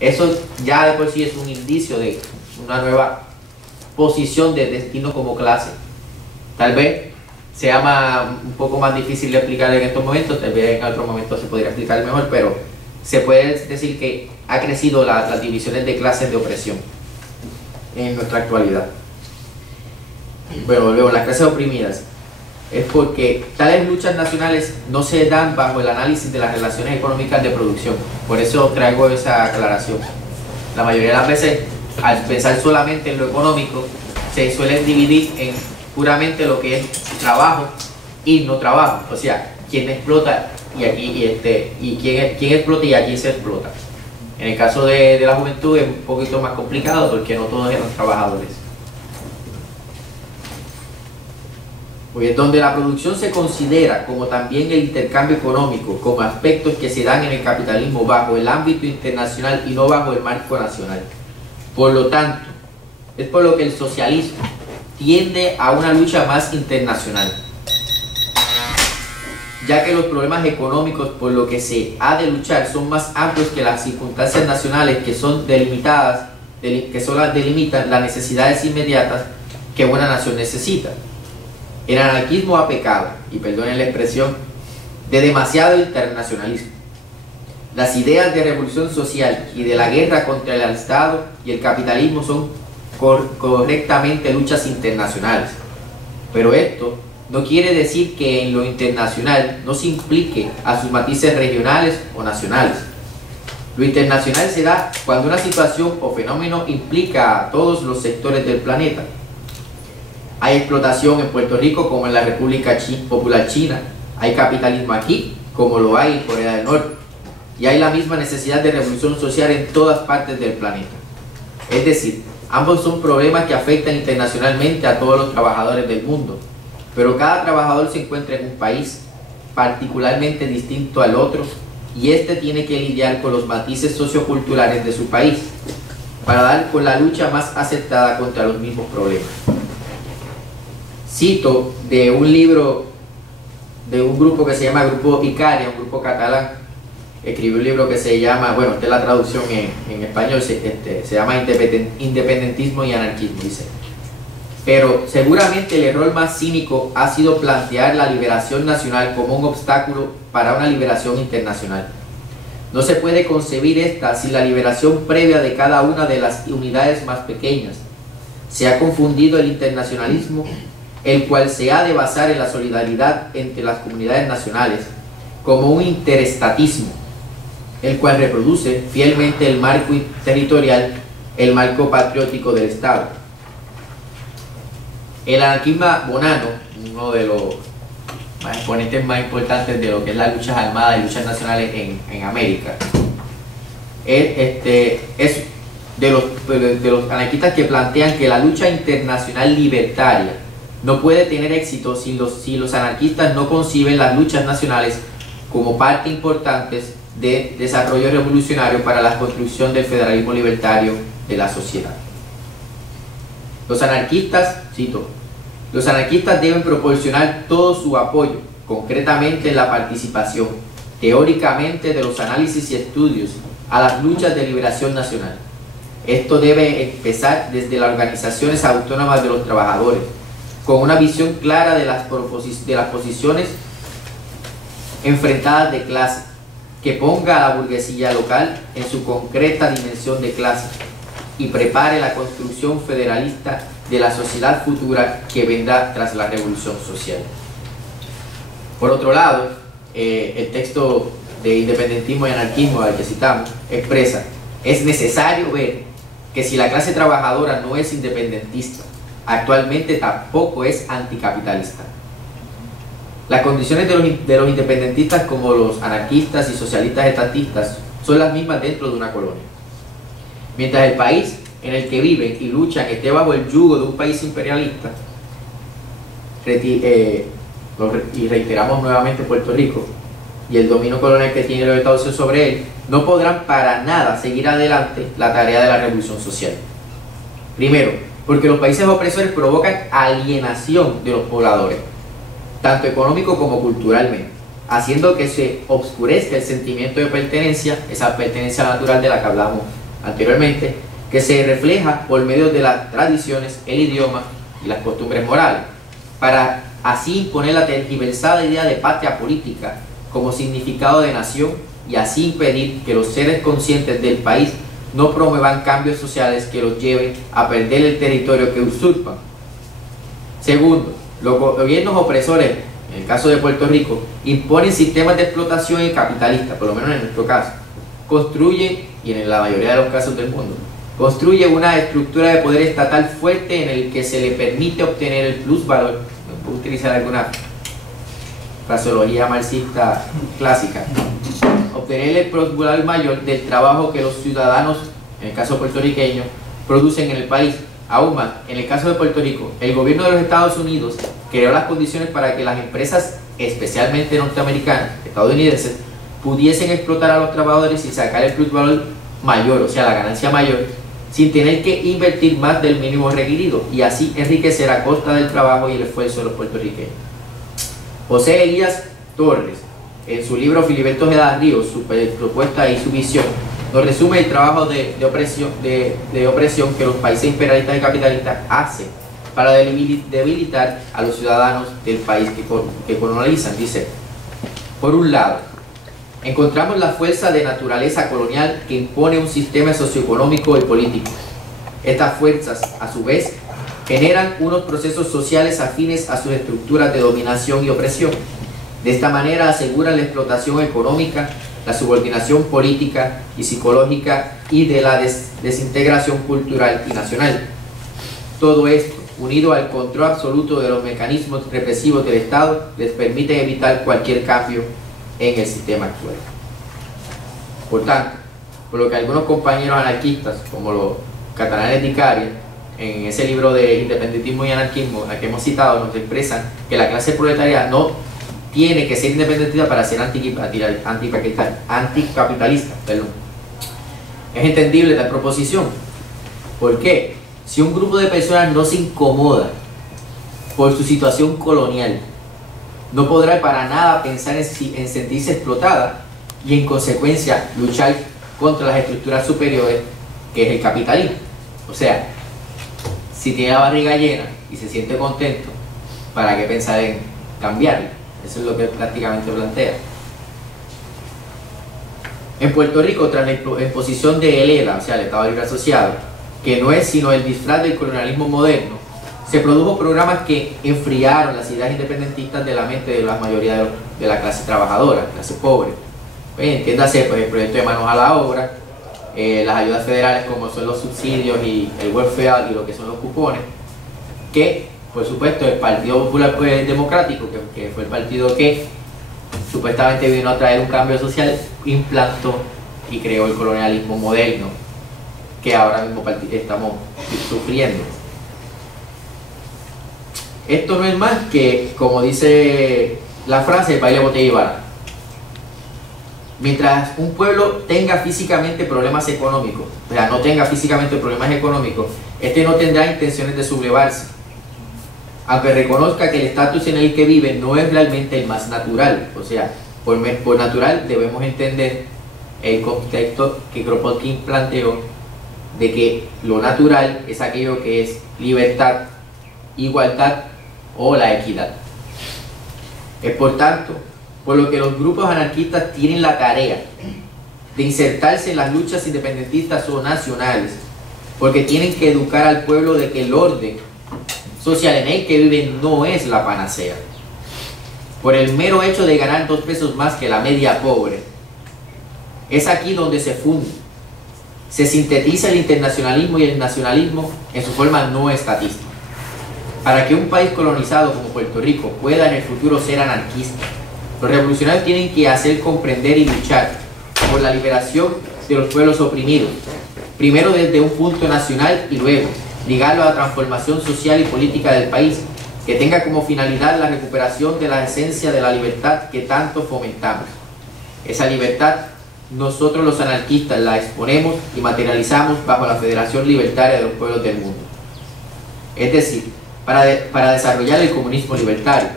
Eso ya de por sí es un indicio de una nueva posición de destino como clase. Tal vez sea un poco más difícil de explicar en estos momentos, tal vez en otro momento se podría explicar mejor, pero se puede decir que ha crecido las divisiones de clases de opresión en nuestra actualidad. Bueno, luego las clases oprimidas es porque tales luchas nacionales no se dan bajo el análisis de las relaciones económicas de producción. Por eso traigo esa aclaración. La mayoría de las veces, al pensar solamente en lo económico, se suele dividir en puramente lo que es trabajo y no trabajo. O sea, quién explota y quién explota y a quién se explota. En el caso de la juventud es un poquito más complicado porque no todos eran trabajadores. Pues donde la producción se considera como también el intercambio económico como aspectos que se dan en el capitalismo bajo el ámbito internacional y no bajo el marco nacional. Por lo tanto, es por lo que el socialismo tiende a una lucha más internacional, ya que los problemas económicos por lo que se ha de luchar son más amplios que las circunstancias nacionales que son delimitadas, que solo delimitan las necesidades inmediatas que una nación necesita. El anarquismo ha pecado, y perdonen la expresión, de demasiado internacionalismo. Las ideas de revolución social y de la guerra contra el Estado y el capitalismo son correctamente luchas internacionales. Pero esto no quiere decir que en lo internacional no se implique a sus matices regionales o nacionales. Lo internacional se da cuando una situación o fenómeno implica a todos los sectores del planeta. Hay explotación en Puerto Rico como en la República Popular China. Hay capitalismo aquí como lo hay en Corea del Norte. Y hay la misma necesidad de revolución social en todas partes del planeta. Es decir, ambos son problemas que afectan internacionalmente a todos los trabajadores del mundo. Pero cada trabajador se encuentra en un país particularmente distinto al otro y este tiene que lidiar con los matices socioculturales de su país para dar con la lucha más aceptada contra los mismos problemas. Cito de un libro de un grupo que se llama Grupo Icaria, un grupo catalán. Escribió un libro que se llama, bueno, esta es la traducción en español, se llama Independentismo y Anarquismo, dice. Pero seguramente el error más cínico ha sido plantear la liberación nacional como un obstáculo para una liberación internacional. No se puede concebir esta sin la liberación previa de cada una de las unidades más pequeñas. Se ha confundido el internacionalismo, el cual se ha de basar en la solidaridad entre las comunidades nacionales, como un interestatismo, el cual reproduce fielmente el marco territorial, el marco patriótico del Estado. El anarquismo bonano, uno de los exponentes más importantes de lo que es las luchas armadas y luchas nacionales en América, es de los anarquistas que plantean que la lucha internacional libertaria no puede tener éxito si los anarquistas no conciben las luchas nacionales como parte importante de desarrollo revolucionario para la construcción del federalismo libertario de la sociedad. Los anarquistas, cito, los anarquistas deben proporcionar todo su apoyo, concretamente en la participación, teóricamente de los análisis y estudios, a las luchas de liberación nacional. Esto debe empezar desde las organizaciones autónomas de los trabajadores, con una visión clara de las posiciones enfrentadas de clase, que ponga a la burguesía local en su concreta dimensión de clase y prepare la construcción federalista de la sociedad futura que vendrá tras la revolución social. Por otro lado, el texto de Independentismo y Anarquismo al que citamos expresa: es necesario ver que si la clase trabajadora no es independentista, actualmente tampoco es anticapitalista. Las condiciones de los independentistas como los anarquistas y socialistas estatistas son las mismas dentro de una colonia. Mientras el país en el que viven y luchan esté bajo el yugo de un país imperialista, y reiteramos nuevamente Puerto Rico, y el dominio colonial que tiene los Estados Unidos sobre él, no podrán para nada seguir adelante la tarea de la revolución social. Primero, porque los países opresores provocan alienación de los pobladores, tanto económico como culturalmente, haciendo que se obscurezca el sentimiento de pertenencia, esa pertenencia natural de la que hablamos anteriormente, que se refleja por medio de las tradiciones, el idioma y las costumbres morales, para así imponer la tergiversada idea de patria política como significado de nación y así impedir que los seres conscientes del país no promuevan cambios sociales que los lleven a perder el territorio que usurpan. Segundo, los gobiernos opresores, en el caso de Puerto Rico, imponen sistemas de explotación y capitalistas, por lo menos en nuestro caso, construyen, y en la mayoría de los casos del mundo, construye una estructura de poder estatal fuerte en el que se le permite obtener el plusvalor, puedo utilizar alguna fraseología marxista clásica, obtener el plusvalor mayor del trabajo que los ciudadanos, en el caso puertorriqueño, producen en el país. Aún más, en el caso de Puerto Rico, el gobierno de los Estados Unidos creó las condiciones para que las empresas, especialmente norteamericanas, estadounidenses, pudiesen explotar a los trabajadores y sacar el plusvalor mayor, o sea, la ganancia mayor, sin tener que invertir más del mínimo requerido y así enriquecer a costa del trabajo y el esfuerzo de los puertorriqueños. José Elías Torres, en su libro Filiberto Ojeda Ríos, su propuesta y su visión, nos resume el trabajo de opresión que los países imperialistas y capitalistas hacen para debilitar a los ciudadanos del país que colonizan. Dice, por un lado, encontramos la fuerza de naturaleza colonial que impone un sistema socioeconómico y político. Estas fuerzas, a su vez, generan unos procesos sociales afines a sus estructuras de dominación y opresión. De esta manera aseguran la explotación económica, la subordinación política y psicológica y de la desintegración cultural y nacional. Todo esto, unido al control absoluto de los mecanismos represivos del Estado, les permite evitar cualquier cambio en el sistema actual. Por tanto, por lo que algunos compañeros anarquistas, como los catalanes de Icaria, en ese libro de Independentismo y Anarquismo al que hemos citado, nos expresan que la clase proletaria no tiene que ser independentista para ser anticapitalista. Es entendible tal proposición. ¿Por qué? Si un grupo de personas no se incomoda por su situación colonial, no podrá para nada pensar en sentirse explotada y en consecuencia luchar contra las estructuras superiores que es el capitalismo. O sea, si tiene la barriga llena y se siente contento, ¿para qué pensar en cambiarlo? Eso es lo que prácticamente plantea. En Puerto Rico, tras la imposición de ELA, o sea, el Estado Libre Asociado, que no es sino el disfraz del colonialismo moderno, se produjo programas que enfriaron las ideas independentistas de la mente de la mayoría de la clase trabajadora, clase pobre. Pues, entiéndase, pues, el proyecto de manos a la obra, las ayudas federales como son los subsidios y el welfare y lo que son los cupones, que por supuesto el Partido Popular Democrático, que fue el partido que supuestamente vino a traer un cambio social, implantó y creó el colonialismo moderno que ahora mismo estamos sufriendo. Esto no es más que, como dice la frase, el baile botella y bala. Mientras un pueblo tenga físicamente problemas económicos, o sea, no tenga físicamente problemas económicos, este no tendrá intenciones de sublevarse, aunque reconozca que el estatus en el que vive no es realmente el más natural. O sea, por natural debemos entender el contexto que Kropotkin planteó de que lo natural es aquello que es libertad, igualdad o la equidad. Es por tanto por lo que los grupos anarquistas tienen la tarea de insertarse en las luchas independentistas o nacionales, porque tienen que educar al pueblo de que el orden social en el que viven no es la panacea. Por el mero hecho de ganar 2 pesos más que la media pobre, es aquí donde se funde, se sintetiza el internacionalismo y el nacionalismo en su forma no estatista. Para que un país colonizado como Puerto Rico pueda en el futuro ser anarquista, los revolucionarios tienen que hacer comprender y luchar por la liberación de los pueblos oprimidos, primero desde un punto nacional y luego ligarlo a la transformación social y política del país, que tenga como finalidad la recuperación de la esencia de la libertad que tanto fomentamos. Esa libertad nosotros los anarquistas la exponemos y materializamos bajo la Federación Libertaria de los Pueblos del Mundo. Es decir, para desarrollar el comunismo libertario,